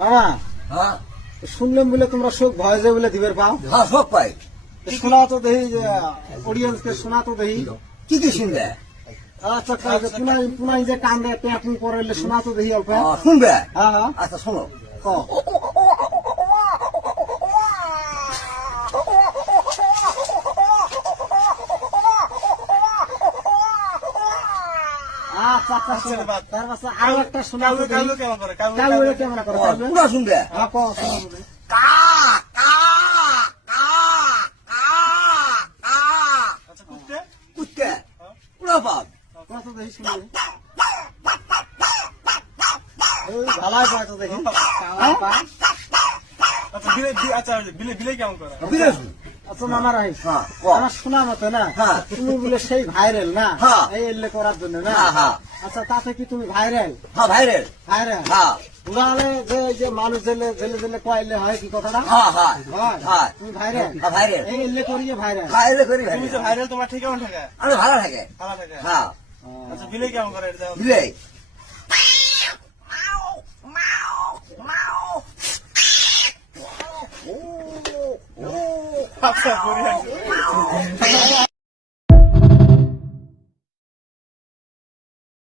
মামা হ্যাঁ শুনলাম বলে তোমরা শোক ভয় যায় বলে দিবের পাও হ্যাঁ সব পাই শোনা তো দেখি অডিয়েন্স কে শোনা তো দেখি কি কি শুনবে আচ্ছা পুনাই পুনাই যে কান্দে ট্যাপিং করে শোনা তো দেখি অল্প শুনবে হ্যাঁ হ্যাঁ আচ্ছা শোনো কও। আচ্ছা আচ্ছা তার পাশে আরো একটা শোনা তো দেখি কালু কেমন করে কালু পুরো শুনবে হ্যাঁ কও শোনা তো দেখি। কা কা কা কা কুত্তে পুরো পাব কত দেখি শুনি ওই ভালাই পায় তো দেখি কালাই পায় বিরে শুন আচ্ছা মামা রাহি হ্যাঁ আমার শোনা মতো না হ্যাঁ। তুমি বলে সেই ভাইরাল না হ্যাঁ। এই এলে করার জন্য না হ্যাঁ, হ্যাঁ। আচ্ছা তাতে কি তুমি ভাইরাল হ্যাঁ ভাইরে ভাইরাল হ্যাঁ উড়ালে যে যে মানুষ জেলে জেলে জেলে কয়াইলে হয় কি কথাটা হ্যাঁ হ্যাঁ হয় হ্যাঁ তুমি ভাইরাল হ্যাঁ ভাইরে এই এলে করিয়ে ভাইরাল ভাইরে করি ভাই ভাইরাল তোমার ঠিক কেমন থাকে আমি ভালো থাকে ভালো থাকে হ্যাঁ আচ্ছা বিলে কেমন করে এটা বিলে আচ্ছা বড়িয়া